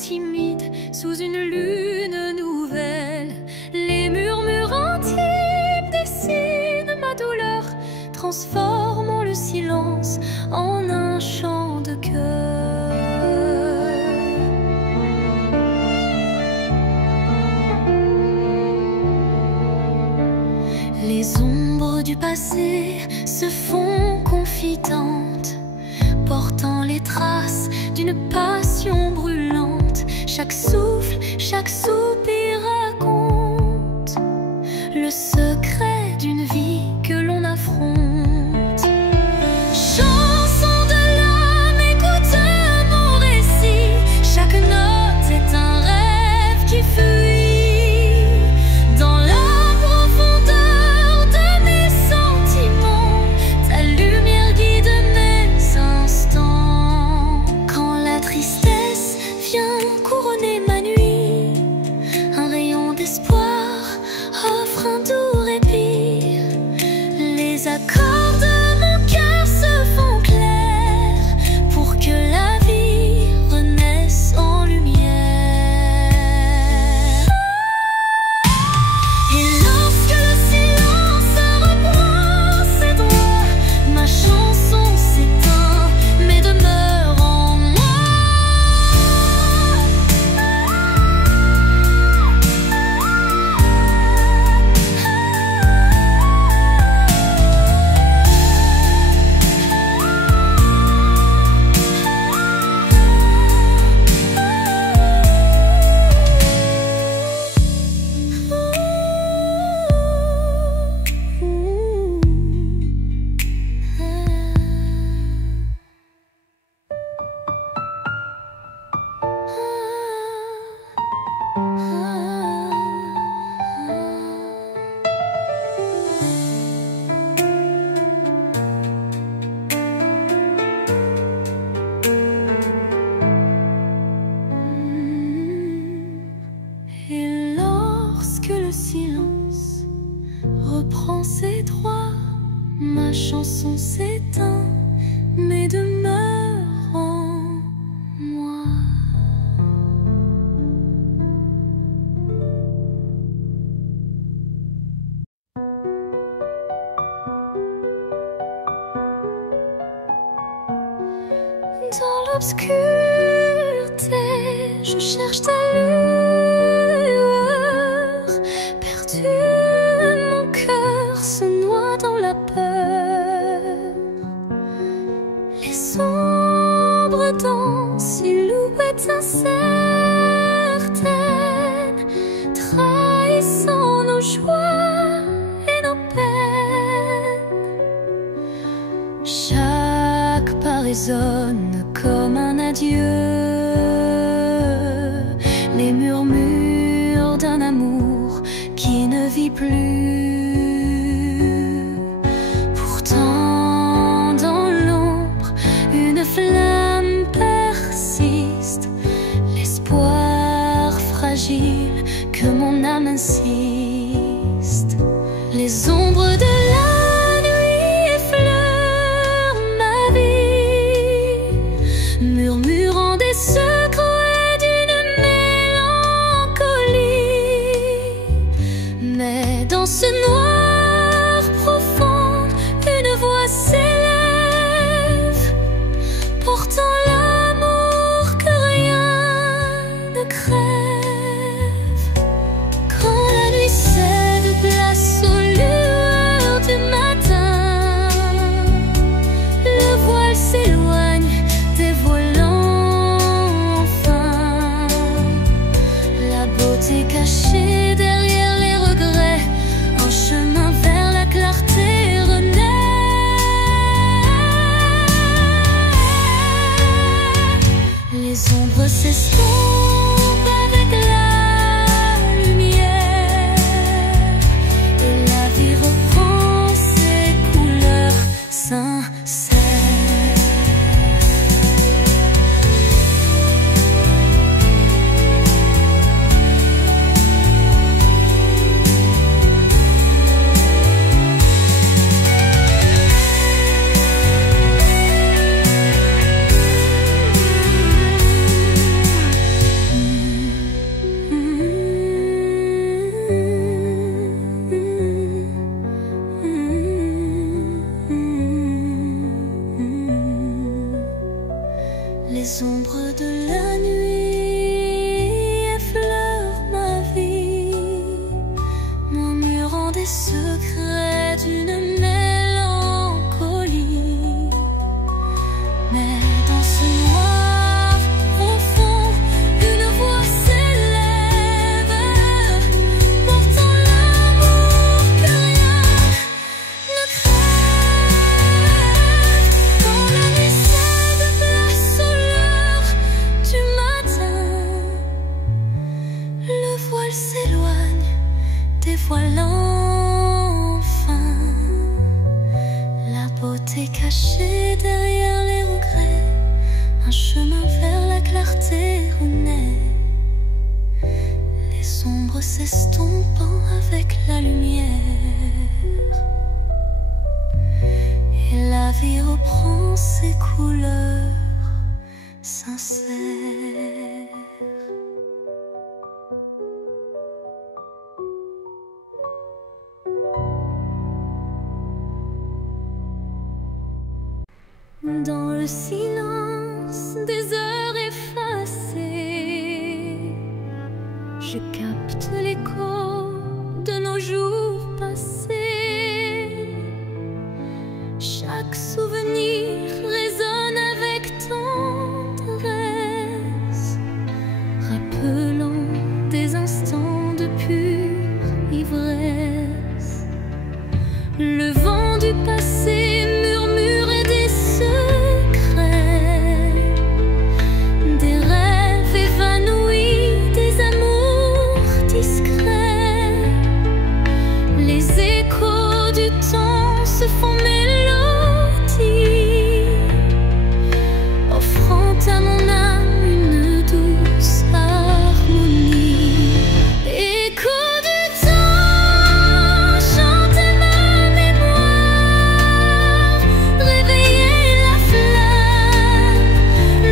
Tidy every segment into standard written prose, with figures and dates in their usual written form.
timide sous une lune nouvelle. Les murmures intimes dessinent ma douleur, transformant le silence en un chant de cœur. Les ombres du passé se font confidantes, portant les traces d'une passion brûlante. Chaque souffle, chaque soupir raconte le secret d'une vie que l'on affronte. Chanson de l'âme, écoute mon récit. Chaque note est un rêve qui fuit dans la profondeur de mes sentiments. Ta lumière guide mes instants. Quand la tristesse vient couronner ma nuit, un rayon d'espoir offre un doux répit. Les accords de mon cœur se font clairs pour que la vie renaisse en lumière. Et lorsque le silence reprend ses droits, ma chanson s'éteint mais demeure en moi. Et lorsque le silence reprend ses droits, ma chanson s'éteint mais demeure en moi. Dans l'obscurité, je cherche ta lueur. Perdu, mon cœur se noie dans la peur. Les ombres dansent, silhouettes incertaines, trahissant nos joies et nos peines. Chaque pas résonne comme un adieu, les murmures d'un amour qui ne vit plus. Pourtant dans l'ombre, une flamme persiste, l'espoir fragile que mon âme insiste. Les ombres de la nuit effleurent ma vie, murmurant des secrets d'une mélancolie. Mais dans ce noir profond, une voix s'élève, portant l'amour que rien ne crève. Quand la nuit cède place aux lueurs du matin, le voile s'éloigne, dévoilant enfin la beauté cachée derrière les regrets. Un chemin vers la clarté renaît. Les ombres de la nuit effleurent ma vie, murmurant des secrets d'une mélancolie. Mais dans ce noir profond, une voix s'élève, portant l'amour que rien ne crève. Quand la nuit cède place aux lueurs du matin, le voile s'éloigne, dévoilant enfin la beauté cachée derrière les regrets. Un chemin vers la clarté renaît, les ombres s'estompant avec la lumière, et la vie reprend ses couleurs sincères. Dans le silence des heures effacées, je capte l'écho de nos jours passés. Chaque souvenir résonne avec tendresse, rappelant des instants de pure ivresse. Le vent du passé murmure des secrets, des rêves évanouis, des amours discrets. Les échos du temps se font mélodie, offrant à mon âme une douce harmonie. Écho du temps, chantez ma mémoire, réveillez la flamme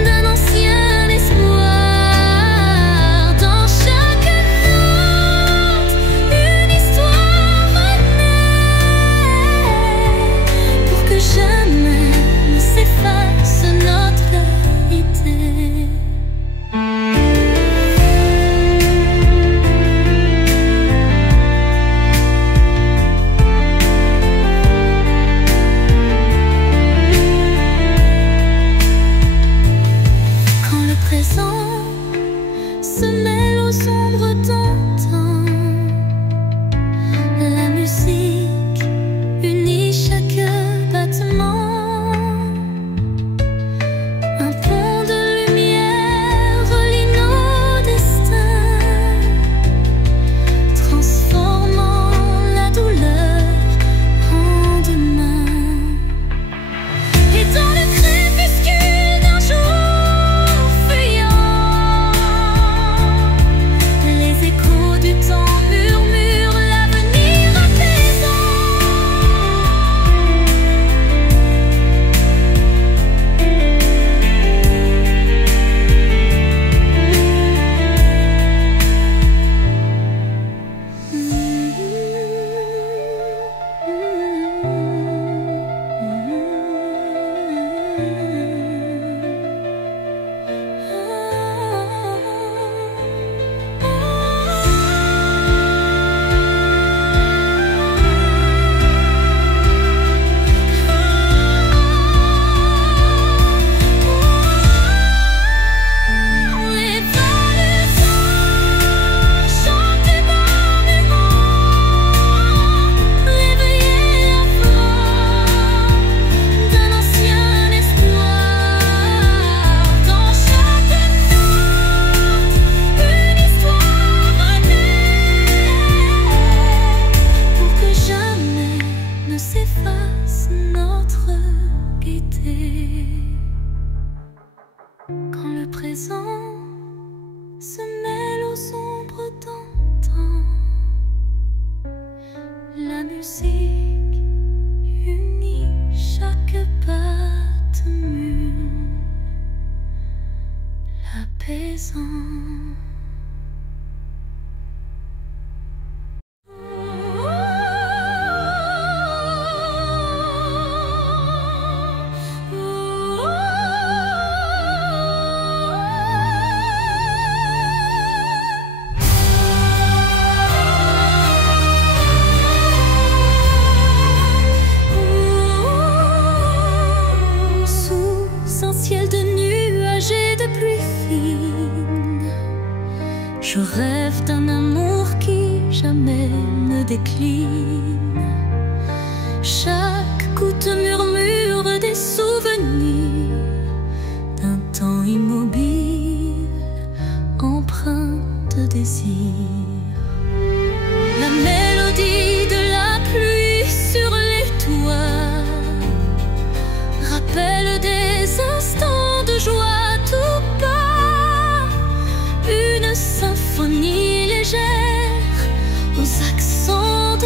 d'un ancien espoir. Dans chaque note, une histoire renaît, pour que jamais ne s'efface notre idée. Quand le présent se mêle aux ombres d'antan, la musique unit chaque battement. Un pont de lumière relie nos destins, transformant la douleur en demain. Et dans le crépuscule d'un jour fuyant, les échos du temps murmurent l'avenir apaisant. Et dans le temps, chantez ma mémoire, réveillez la flamme d'un ancien espoir. Dans chaque note, une histoire renaît, pour que jamais ne s'efface notre gaieté. Quand le présent se mêle aux ombres d'antan, la musique unit chaque battement, l'apaisant.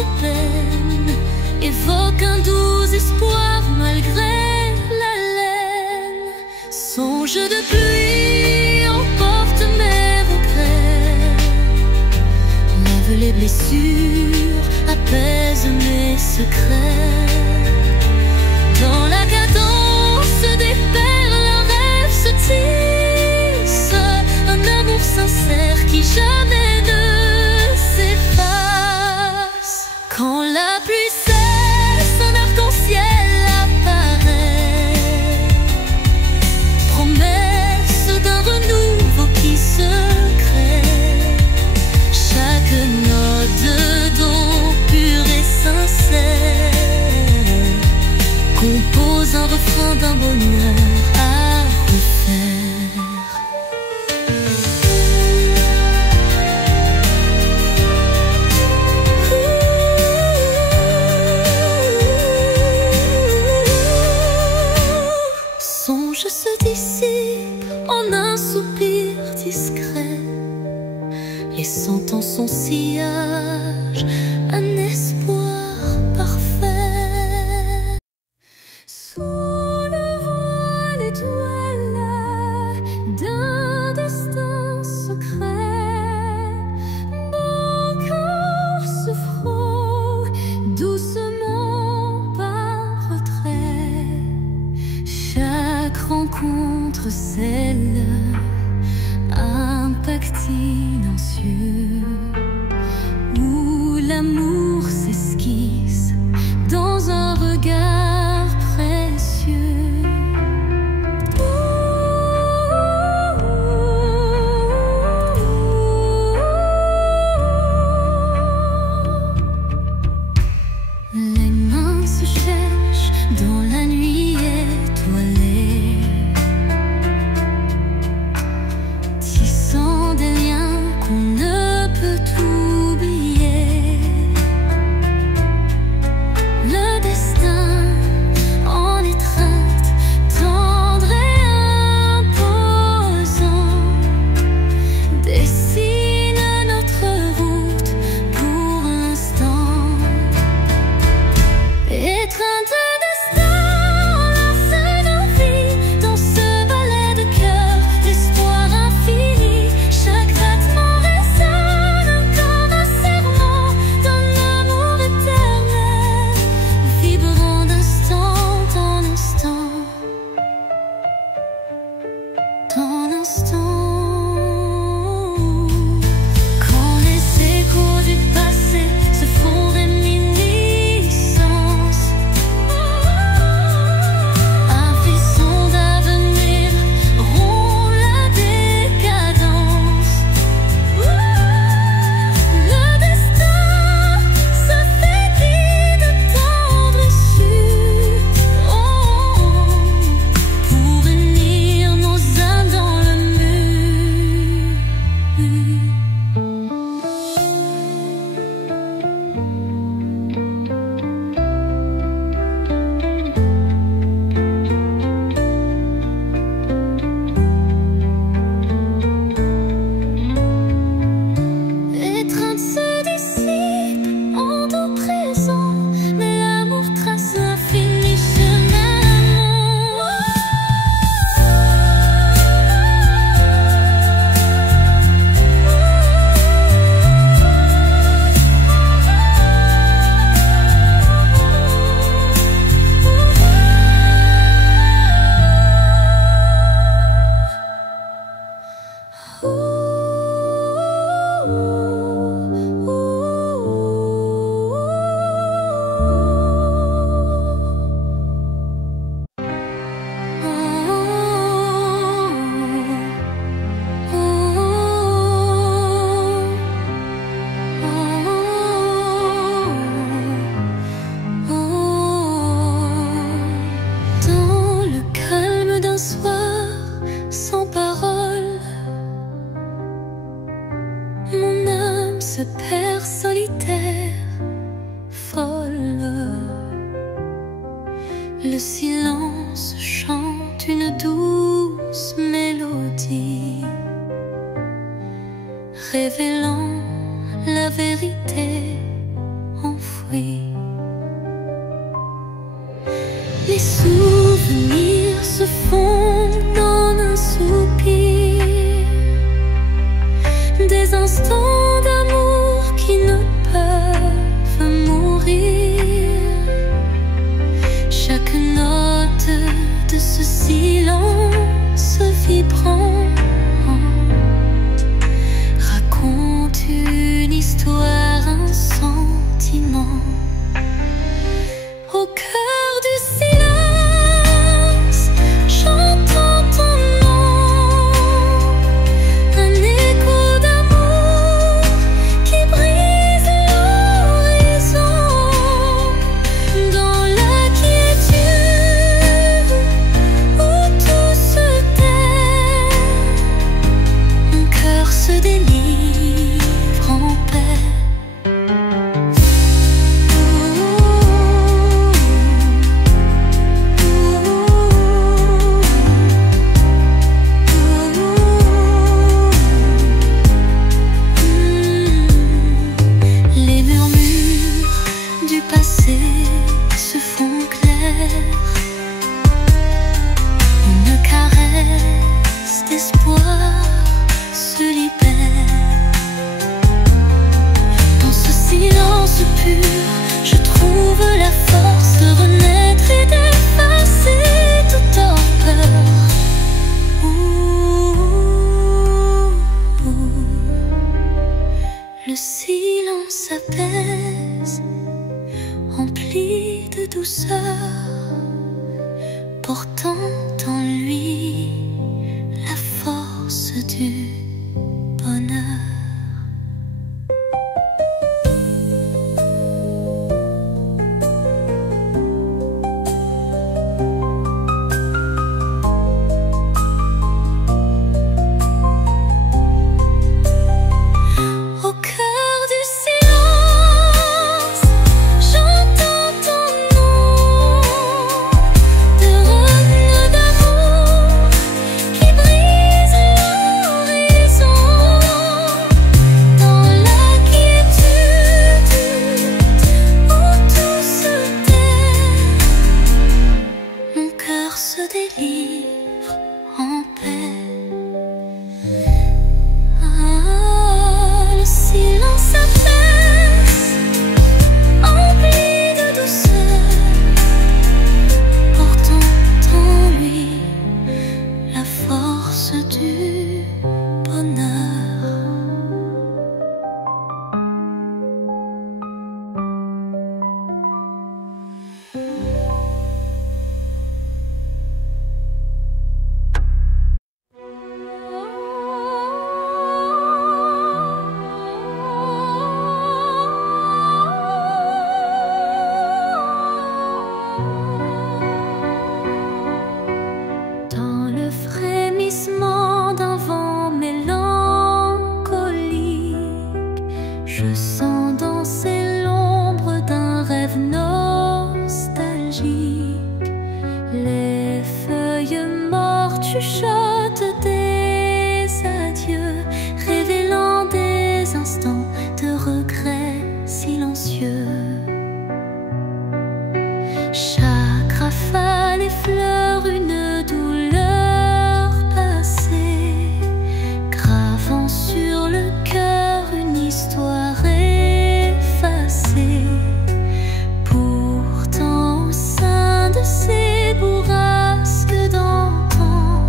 de peine évoque un doux espoir malgré la laine. Songe de pluie emporte mes regrets, lave les blessures, apaise mes secrets. Dans la cadence des perles, un rêve se tisse, un amour sincère qui jamais ne s'efface. Quand la pluie cesse, un arc-en-ciel apparaît, promesse d'un renouveau qui se crée. Chaque note d'eau pure et sincère compose un refrain d'un bonheur à refaire. Songe se dissipe en un soupir discret, laissant en son sillage un espoir parfait. Sous le voile étoile d'un destin secret, mon cœur se frôle doucement par retrait. Chaque rencontre scelle un pacte silencieux où l'amour s'esquisse dans un regard précieux. Les mains se cherchent dans la nuit étoilée, tissant des liens qu'on ne peut oublier. Le destin en étreinte, tendre et imposant, dessine notre route pour l'instant. Étreinte de destin, enlace nos vies dans ce ballet de cœur, l'espoir infini. Chaque battement résonne comme un serment d'un amour éternel, vibrant d'instant en instant, en instant. Quand les échos du passé se font réminiscence, un frisson d'avenir rompt la décadence. Le destin se fait dit de tendre sûr, pour unir nos âmes dans le mur. Étreinte se dissipe en doux présent, mais l'amour trace l'infini chemin Dans le calme d'un soir sans parole, mon âme se perd solitaire, folle. Le silence chante une douce mélodie, révélant la vérité enfouie. oui. Les souvenirs se fondent en un soupir, des instants d'amour qui ne peuvent mourir. Chaque note de ce silence vibrant raconte une histoire, un sentiment. Au cœur du silence, j'entends ton nom, un écho d'amour qui brise l'horizon. Dans la quiétude où tout se tait, mon cœur se délivre en paix. Se font clairs, une caresse d'espoir se libère. Dans ce silence pur, je trouve la force de renaître et d'effacer toute torpeur. Le silence apaise, rempli de douceur, portant en lui la force du bonheur. Se délivre en paix. Ah, le silence apaise, empli de douceur, portant en lui la force du bonheur. D'un vent mélancolique, je sens danser l'ombre d'un rêve nostalgique. Les feuilles mortes chuchotent des adieux, révélant des instants de regret silencieux. Chaque rafale effleure une douleur passée, gravant sur le cœur une histoire effacée. Pourtant au sein de ces bourrasques d'antan,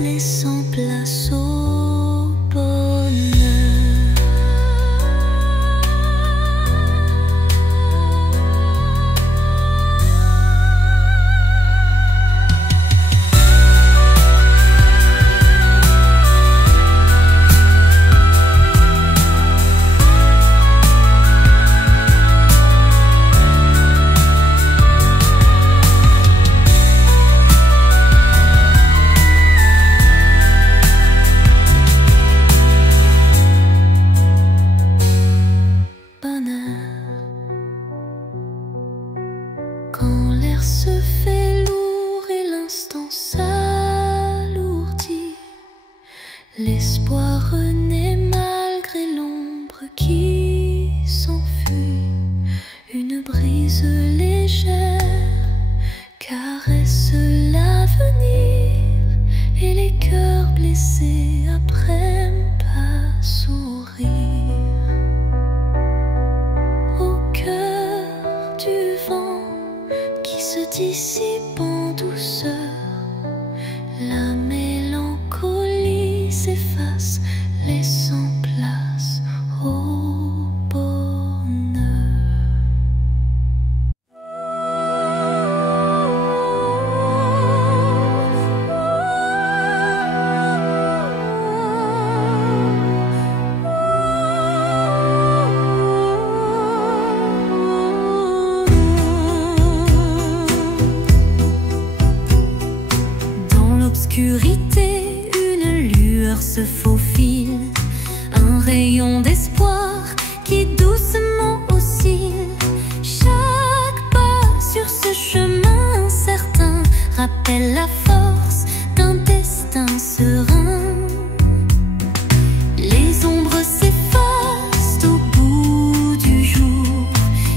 laissant place au bonheur. Quand l'air se fait lourd et l'instant s'alourdit, l'espoir renaît malgré l'ombre qui s'enfuit. Une brise légère caresse l'avenir et les cœurs blessés apprennent à sourire. Au cœur du vent qui se dissipe en douceur, la mélancolie s'efface, laissant place au bonheur. L'obscurité, une lueur se faufile, un rayon d'espoir qui doucement oscille. Chaque pas sur ce chemin incertain rappelle la force d'un destin serein. Les ombres s'effacent au bout du jour,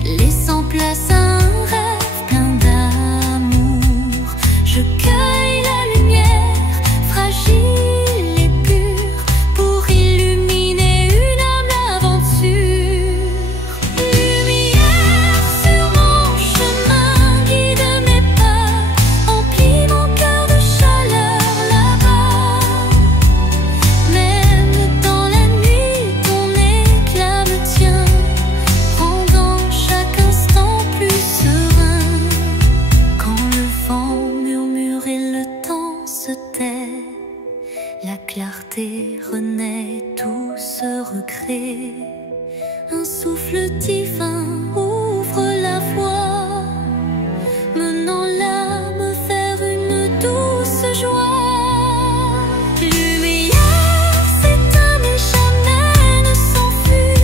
laissant place à un rêve plein d'amour. Je cueille la lumière fragile et pure pour illuminer une âme d'aventure. Lumière sur mon chemin, guide mes pas, emplis mon cœur de chaleur là-bas. Même dans la nuit, ton éclat me tient, rendant chaque instant plus serein. Quand le vent murmure et le temps se tait, la clarté renaît, tout se recrée. Un souffle divin ouvre la voie, menant l'âme vers une douce joie. Lumière s'éteint mais jamais ne s'enfuit,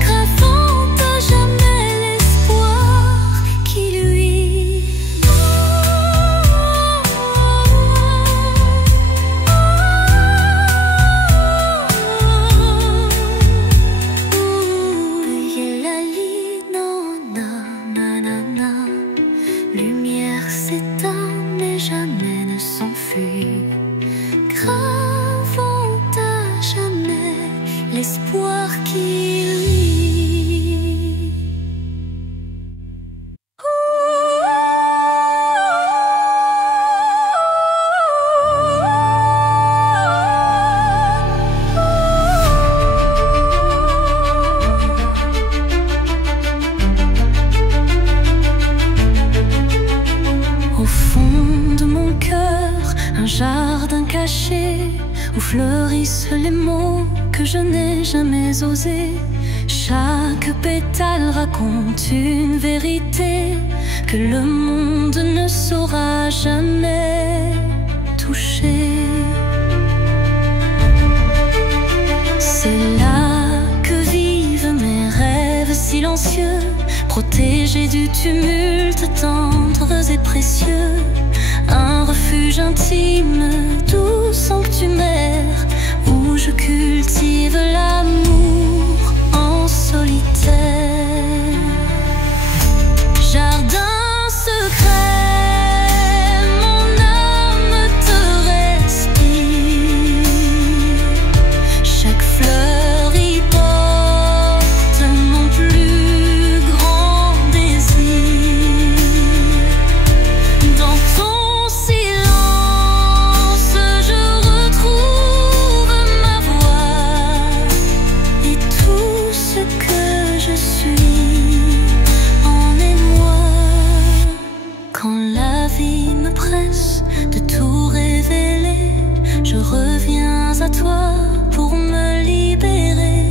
gravant à jamais l'espoir qui luit. Lumière s'éteint mais jamais ne s'enfuit, gravant à jamais l'espoir qui luit. Au fond de mon cœur, un jardin caché où fleurissent les mots que je n'ai jamais osés. Chaque pétale raconte une vérité que le monde ne saura jamais toucher. C'est là que vivent mes rêves silencieux, protégés du tumulte, tendres et précieux. Un refuge intime, doux sanctuaire, où je cultive l'amour en solitaire. Jardin secret, mon âme te respire. Chaque fleur y porte mon plus grand désir. Dans ton silence, je toi pour me libérer.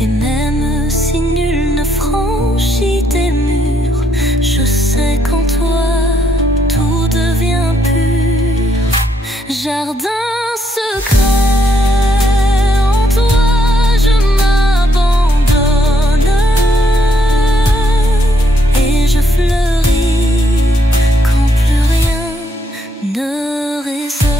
Et même si nul ne franchit tes murs, je sais qu'en toi tout devient pur. Jardin secret, en toi je m'abandonne et je fleuris quand plus rien ne résonne.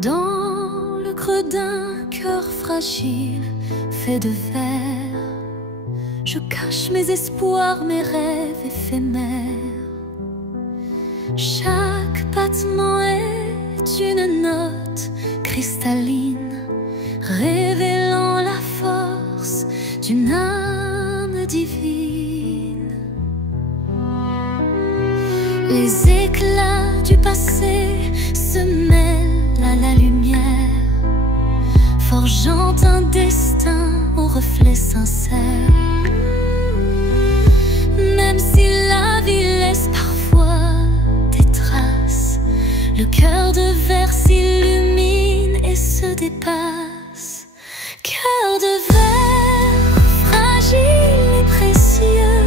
Dans le creux d'un cœur fragile fait de verre, je cache mes espoirs, mes rêves éphémères. Chaque battement est une note cristalline, révélant la force d'une âme divine. Les éclats du passé se mêlent à la lumière, forgeant un destin au reflet sincère. Même si la vie laisse parfois des traces, le cœur de verre s'illumine et se dépasse. Cœur de verre, fragile et précieux,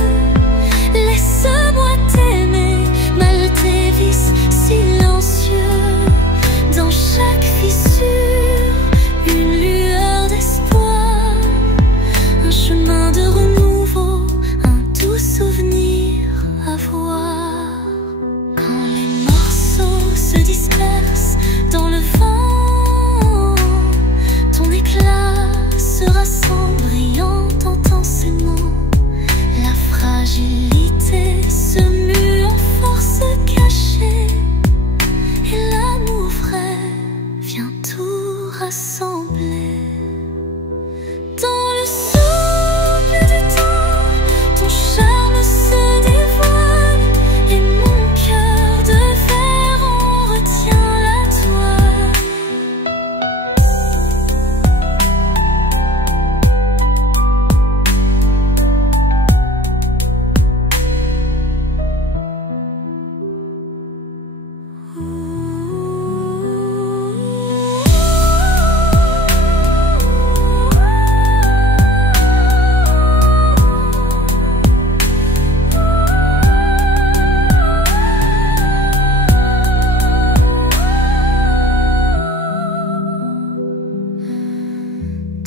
laisse-moi t'aimer, malgré tes vices silencieux. Dans chaque fissure, une lueur d'espoir, un chemin de renouveau, un doux souvenir à voir. Quand les morceaux se dispersent dans le vent, ton éclat se rassemble brillant intensément. La fragilité se mue en force cachée, et l'amour vrai vient tout rassembler. Dans le souffle du temps, ton charme se dévoile, et mon cœur de verre en retient la toile.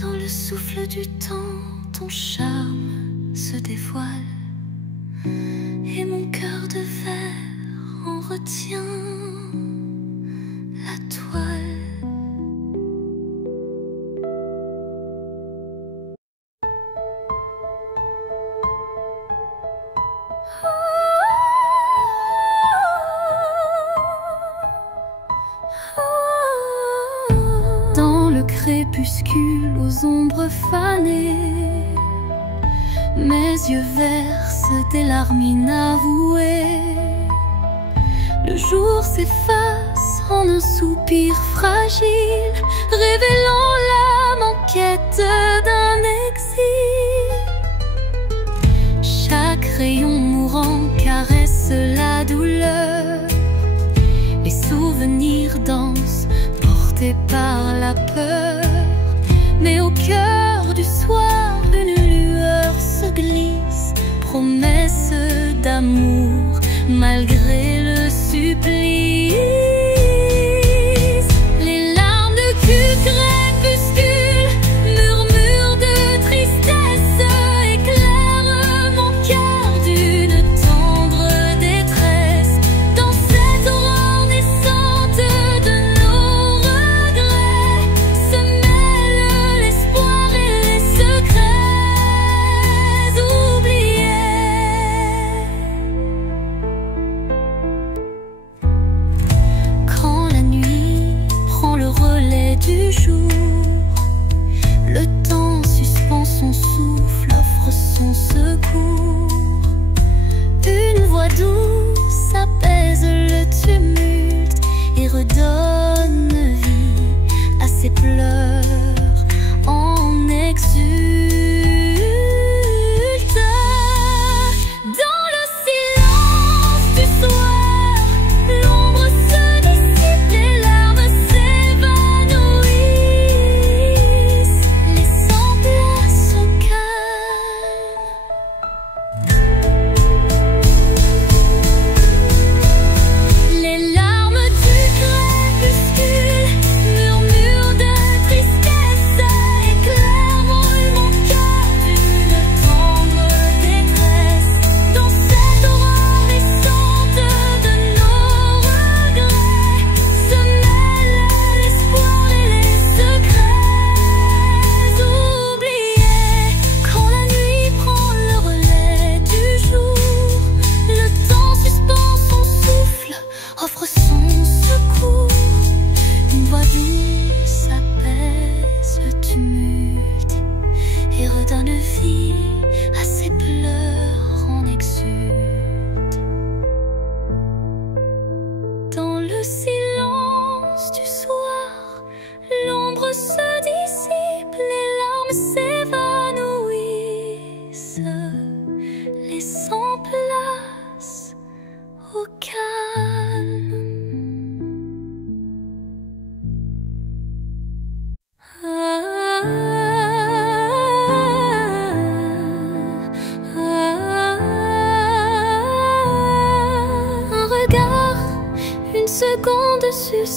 Dans le souffle du temps, ton charme se dévoile, et mon cœur de verre en retient la toile. Dans le crépuscule aux ombres fanées, mes yeux versent des larmes inavouées. Le jour s'efface en un soupir fragile, révélant l'âme en quête d'un exil. Chaque rayon mourant caresse la douleur, les souvenirs dansent portés par la peur. Mais au cœur du soir, une lueur se glisse, promesse d'amour malgré le supplice. Les larmes de crépuscule, murmures de tristesse, éclairent mon cœur d'une tendre détresse. Dans cette aurore naissante de nos regrets se mêle l'espoir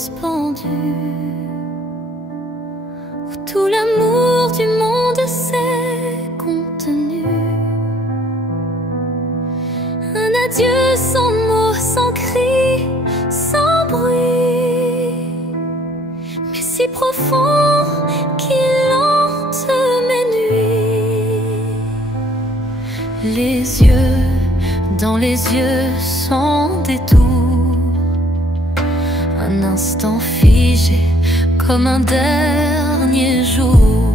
suspendu, où tout l'amour du monde s'est contenu. Un adieu sans mots, sans cri, sans bruit, mais si profond qu'il hante mes nuits. Les yeux dans les yeux sans détour, un instant figé comme un dernier jour.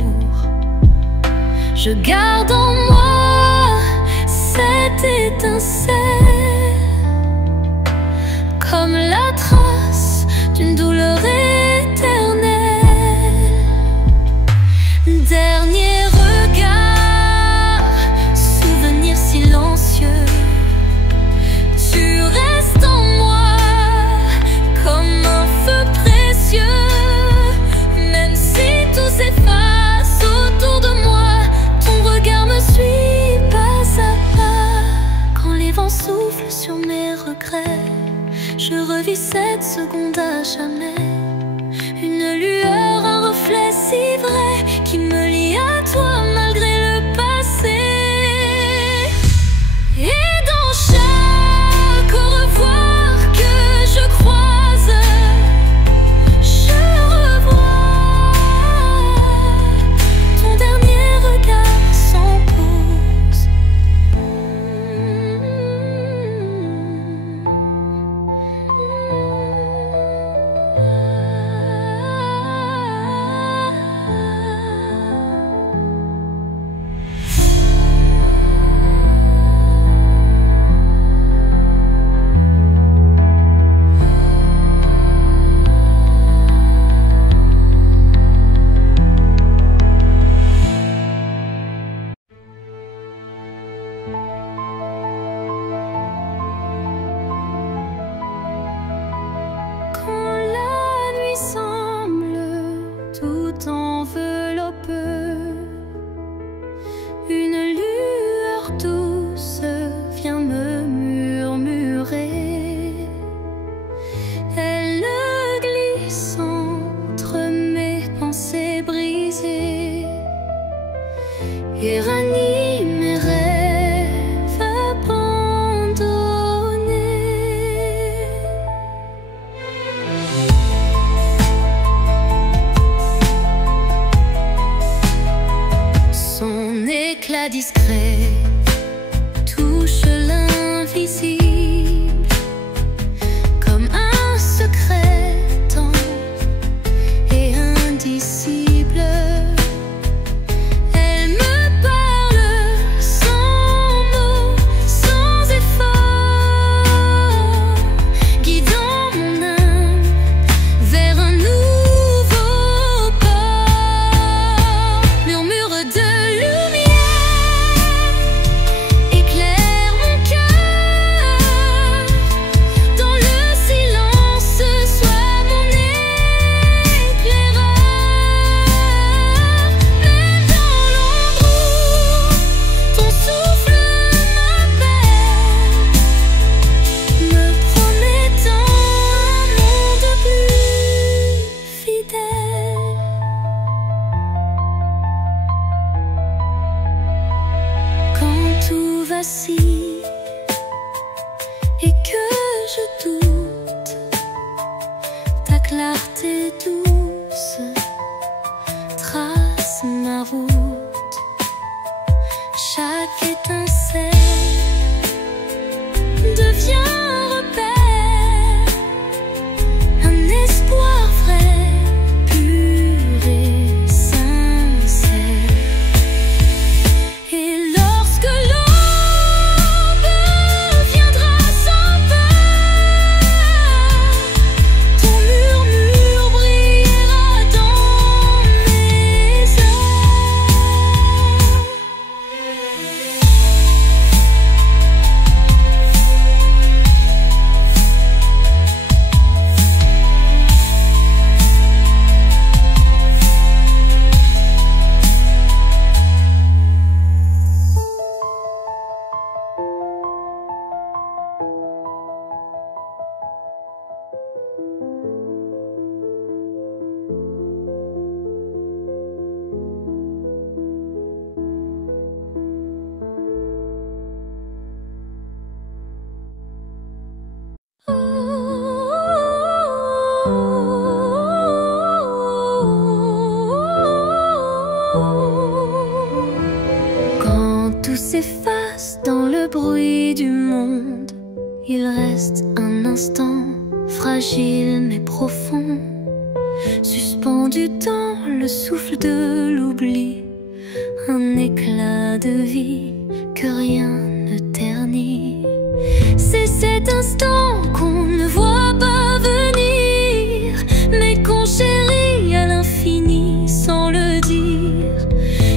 Je garde en moi cette étincelle, comme la trace d'une douleur éternelle. Dernier regard, souvenir silencieux, tu restes en moi comme un feu précieux. Même si tout s'efface autour de moi, ton regard me suit pas à pas. Quand les vents soufflent sur mes regrets, je revis cette seconde à jamais. Une lueur, un reflet si vrai qui me lie à toi malgré le passé. Et dans chaque au revoir que je croise, je revois ton dernier regard sans pause. Quand la nuit semble tout envelopper, une lueur douce vient me murmurer. Elle glisse entre mes pensées brisées et ranime mes rêves abandonnés. Son éclat discret touche l'invisible comme un secret tendre et indicible. Elle me parle sans mots, sans effort, guidant mon âme vers un nouveau port. Murmure de éclaire mon cœur, dans le silence, sois mon éclaireur. Même dans l'ombre où ton souffle m'appelle, me promettant un monde plus fidèle. Quand tout vacille et que je doute, ta clarté douce trace ma route. Chaque étincelle devient un repère, un espoir vrai, pur et sincère. Et lorsque l'ombre souffle de l'oubli, un éclat de vie que rien ne ternit. C'est cet instant qu'on ne voit pas venir, mais qu'on chérit à l'infini sans le dire.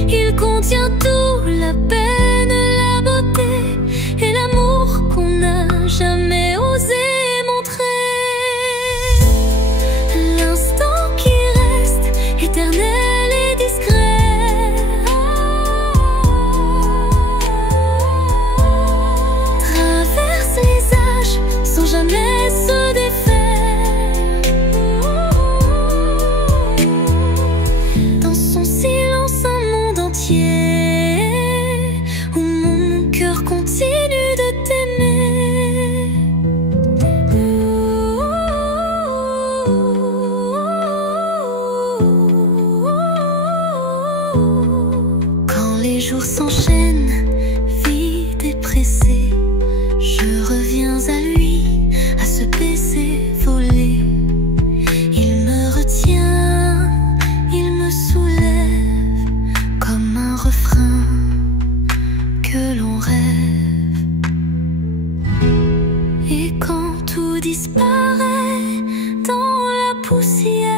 Il contient tout, la peine, la beauté et l'amour qu'on n'a jamais osé montrer. L'instant qui reste éternel et discret, traverse les âges sans jamais se défaire. Dans son silence un monde entier où mon cœur continue de t'aimer. Quand les jours s'enchaînent, vides et pressés, je reviens à lui, à ce baiser volé. Il me retient, il me soulève comme un refrain que l'on rêve. Et quand tout disparaît dans la poussière,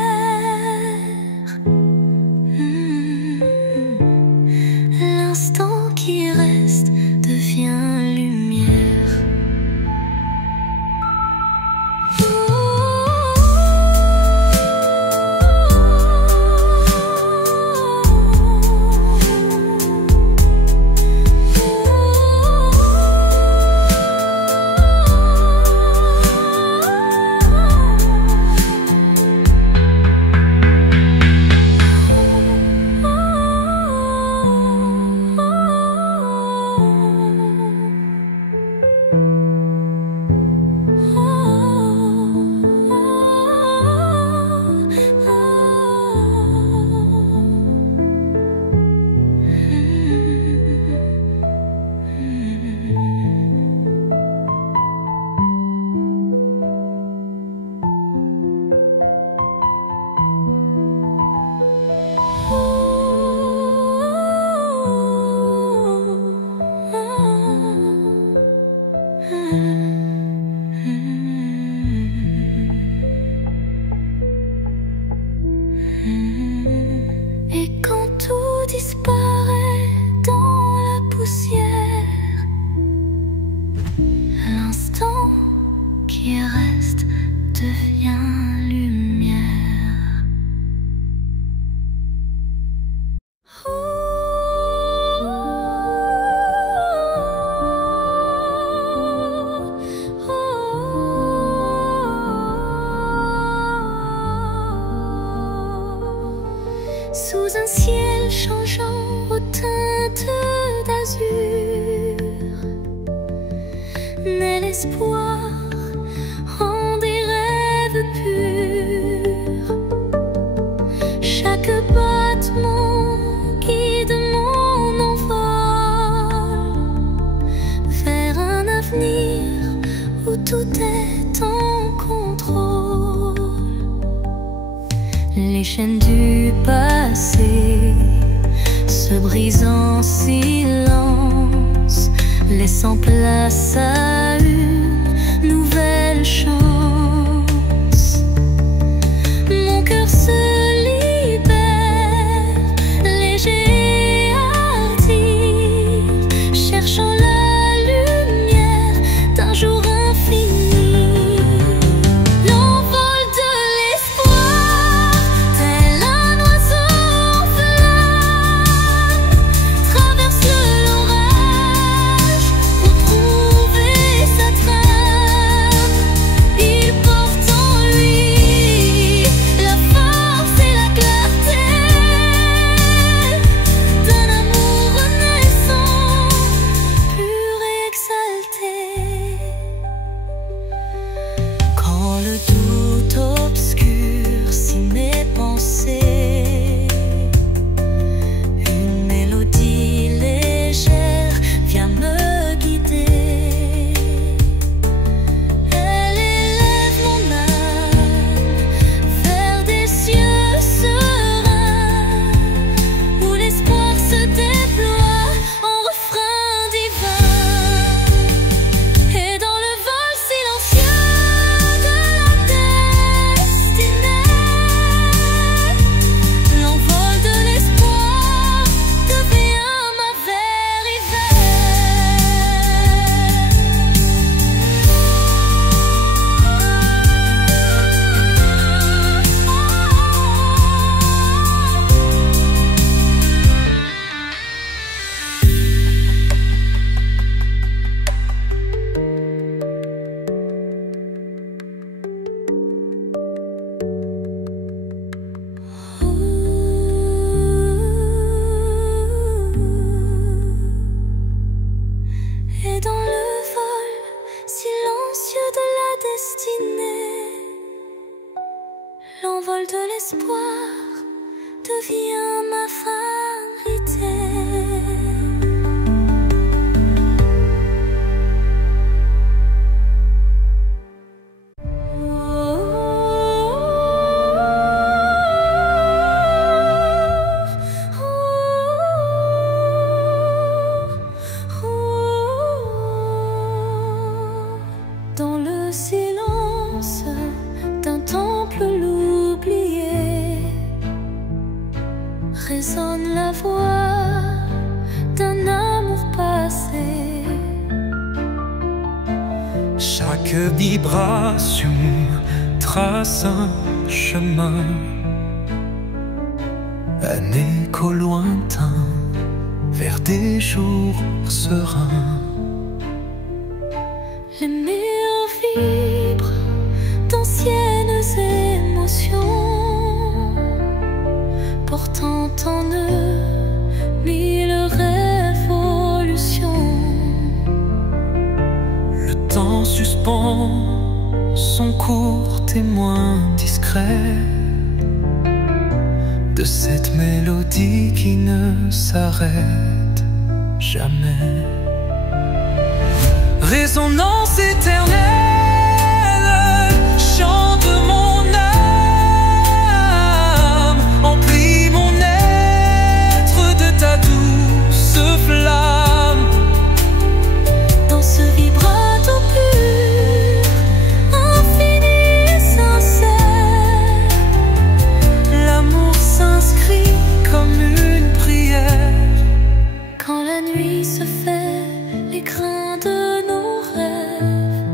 l'instant qui reste devient lumière. Et quand tout disparaît dans la poussière, l'instant qui reste devient lumière. Sous un ciel changeant aux teintes d'azur, naît l'espoir en des rêves purs. Chaque battement guide mon envol vers un avenir où tout est en contrôle. Les chaînes du passé se brisent en silence, laissant place à une nouvelle chance. Mon cœur se libère, léger et hardie, cherchant la lumière d'un jour infini. L'envol de l'espoir, tel un oiseau en flamme, traverse l'orage pour trouver sonne la voix d'un amour passé. Chaque vibration trace un chemin, un écho lointain vers des jours sereins. Les murs vibrent d'anciennes émotions, portant en eux mille révolutions. Le temps suspend son court témoin discret de cette mélodie qui ne s'arrête jamais. Résonance éternelle, chant de mon âme, emplis mon être de ta douce flamme. Dans ce vibrato pur, infini et sincère, l'amour s'inscrit comme une prière. quand la nuit se fait l'écrin de nos rêves,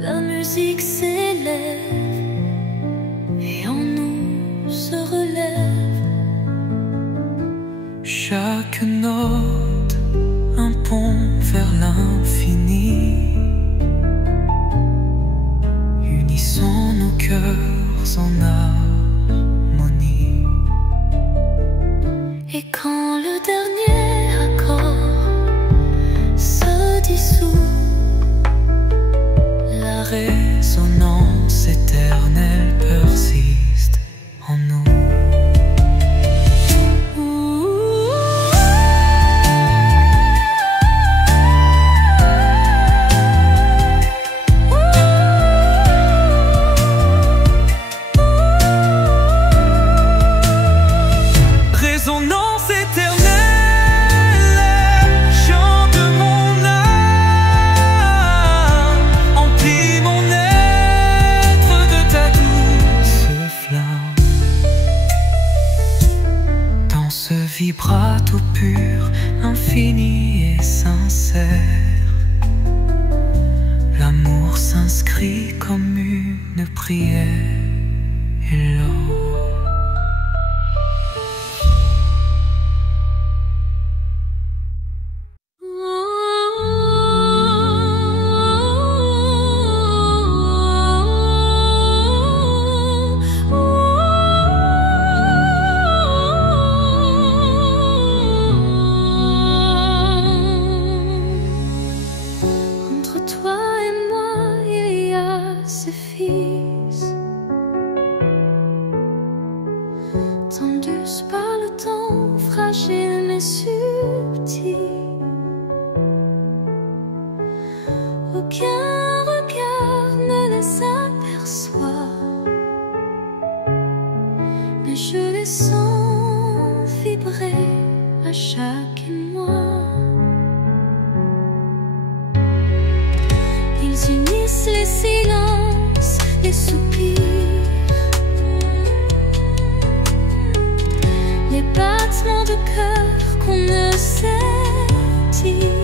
la musique s'élève et en nous se relève. Chaque note un pont vers l'infini. Unissons nos cœurs en harmonie. Et quand le dernier accord se dissout, La résonance éternelle persiste en nous. Résonance éternelle, chant de mon âme, emplis mon être de ta douce flamme. Dans ce vibrato pur, infini et sincère, l'amour s'inscrit comme une prière et l'or. Entre toi et moi, il y a ce fils, tendus par le temps, fragile mais subtil. Aucun regard ne les aperçoit, mais je les sens vibrer à chaque émoi. Ils unissent les silences, les soupirs, les battements de cœur qu'on ne sait dire.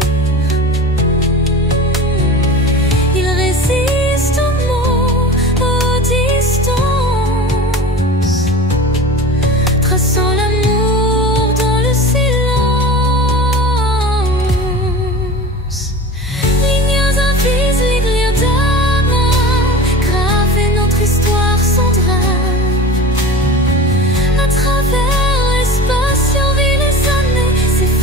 Ils résistent aux mots, aux distances, traçant l'amour dans le silence. Lignes invisibles, lignes d'amour, graver notre histoire sans drame. À travers l'espace, survit les années, c'est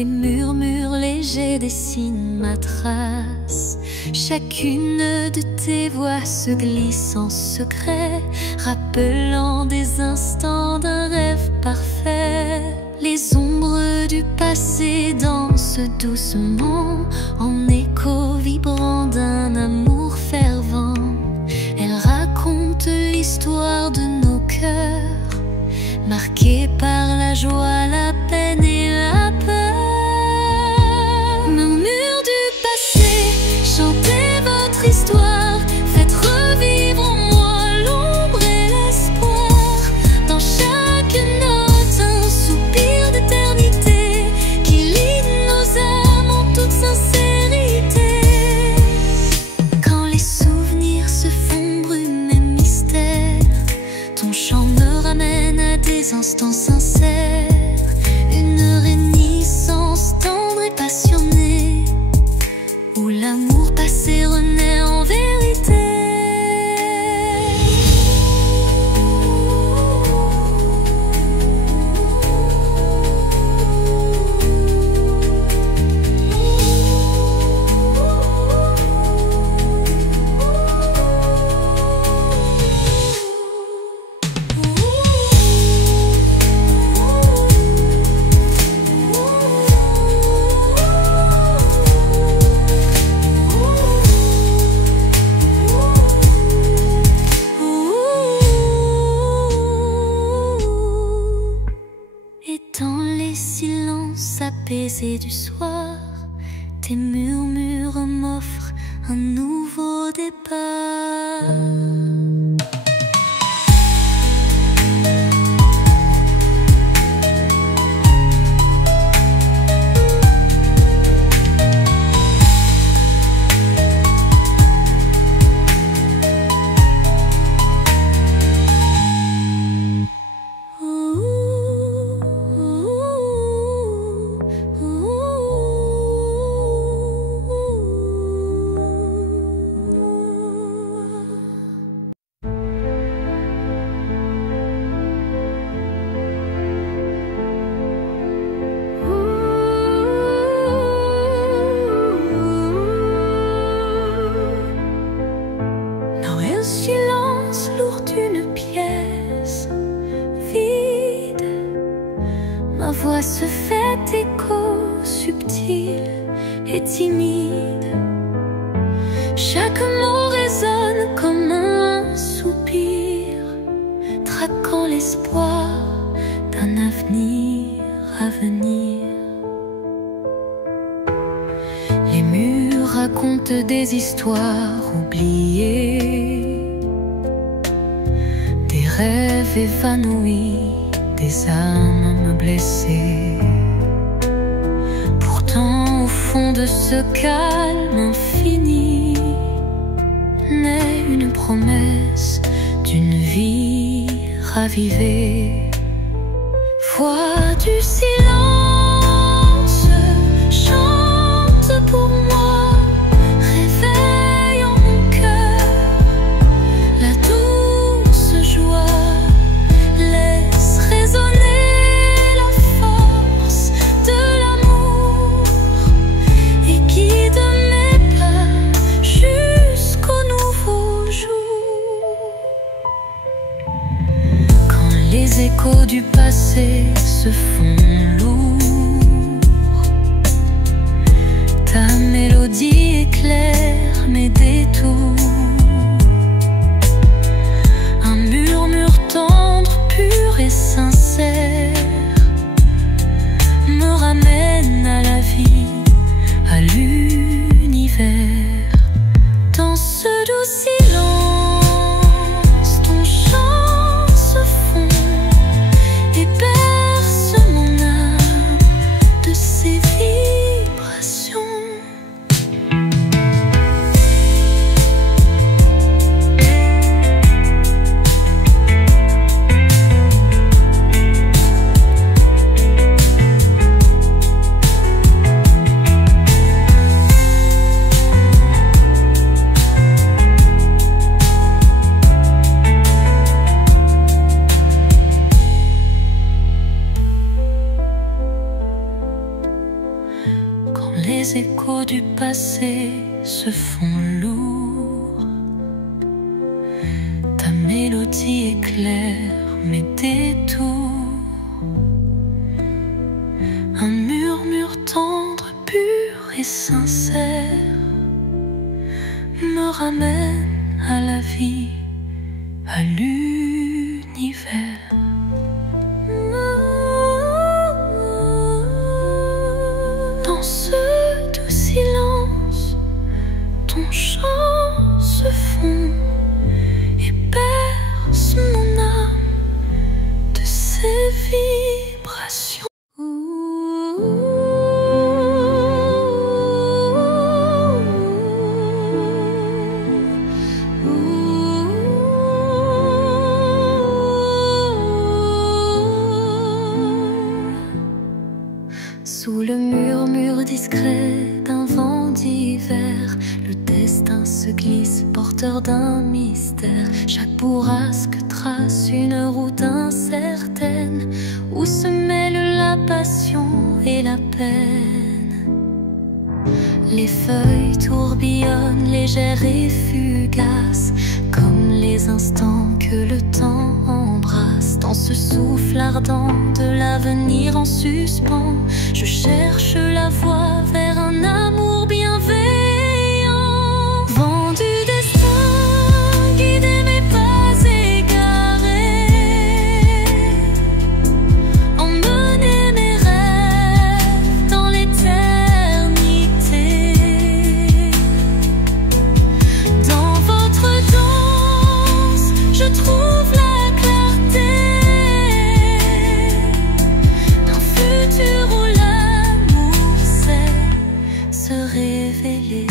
Des murmures légers dessinent ma trace. Chacune de tes voix se glisse en secret, rappelant des instants d'un rêve parfait. Les ombres du passé dansent doucement, en écho vibrant d'un amour fervent. Elles racontent l'histoire de nos cœurs, marqués par la joie, la peine et la peur. Murmures du passé, chantez votre histoire, faites revivre en moi l'ombre et l'espoir. Dans chaque note, un soupir d'éternité qui lie nos âmes en toute sincérité. Quand les souvenirs se font brume et mystère, ton chant me ramène à des instants sincères. Une réminiscence tendre et passionnée, où l'amour passé renaît en vérité. Apaisé du soir, tes murmures m'offrent un nouveau départ. Silence lourd d'une pièce vide, ma voix se fait écho subtil et timide. Chaque mot résonne comme un soupir, traquant l'espoir d'un avenir à venir. Les murs racontent des histoires oubliées, des rêves évanouis, des âmes blessées. Pourtant au fond de ce calme infini naît une promesse d'une vie ravivée. Voix du silence, chante pour moi, réveille en mon cœur la douce joie, laisse résonner la force de l'amour et guide mes pas jusqu'au nouveau jour. Quand les échos du passé se font lourds, ta mélodie éclaire mes détours. Un murmure tendre, pur et sincère me ramène à la vie, à l'univers. Dans ce doux silence, ton chant se fond et berce mon âme de ses vibrations. fardeaux du passé se font lourds. Ta mélodie éclaire mes détours. Un murmure tendre, pur et sincère me ramène à la vie, à l'univers. Dans ce doux silence, ton chant se fond et berce mon âme de ses vibrations. Sous le murmure discret d'un vent d'hiver, le destin se glisse, porteur d'un mystère. Chaque bourrasque trace une route incertaine, où se mêlent la passion et la peine. Les feuilles tourbillonnent, légères et fugaces, comme les instants que le temps embrasse. Dans ce souffle ardent de l'avenir en suspens, je cherche la voie vers un amour bienveillant. Vent du destin, guidez mes pas égarés, emmenez mes rêves dans l'éternité. Dans votre danse, je trouve la clarté d'un futur où l'amour sait se révéler.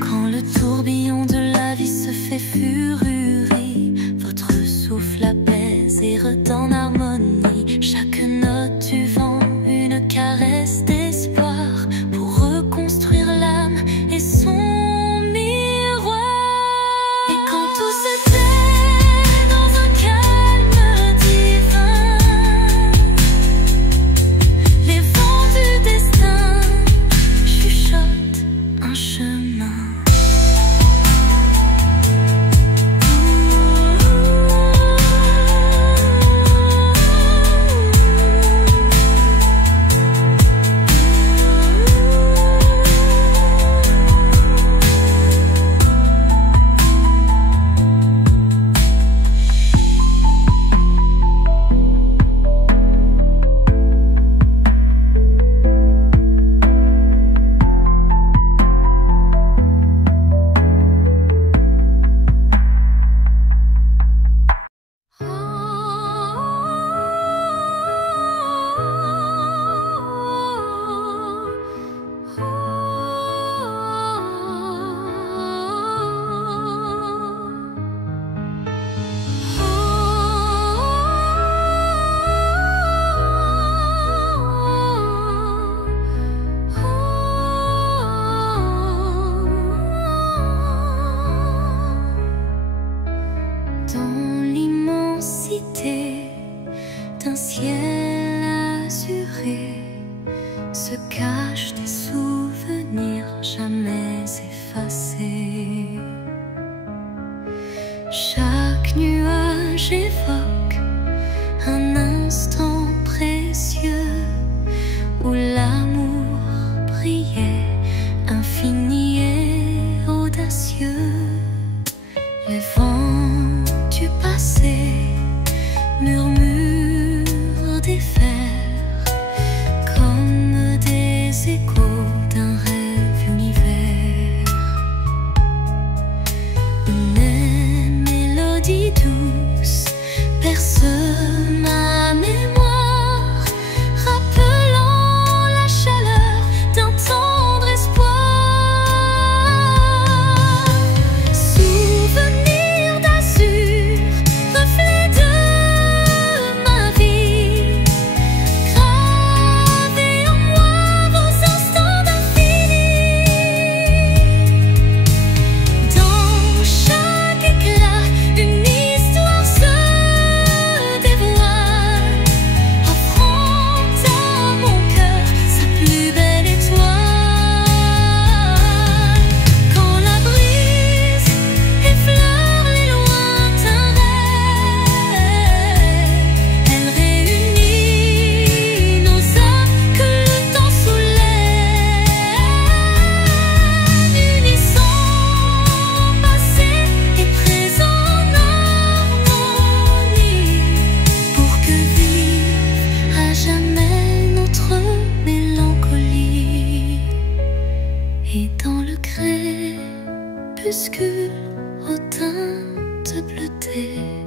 Quand le tourbillon de la vie se fait fururie, votre souffle apaise et redonne harmonie. Chaque note du vent, une caresse d'espoir pour reconstruire l'âme et son miroir. Et quand tout se tait dans un calme divin, les vents du destin chuchotent un chemin. Dans l'immensité d'un ciel azuré se cachent des souvenirs jamais effacés. Chaque nuage évoque un instant précieux où l'amour brillait, infini et audacieux. Les vents du passé murmurent des vers comme des échos crépuscule aux teintes bleutées.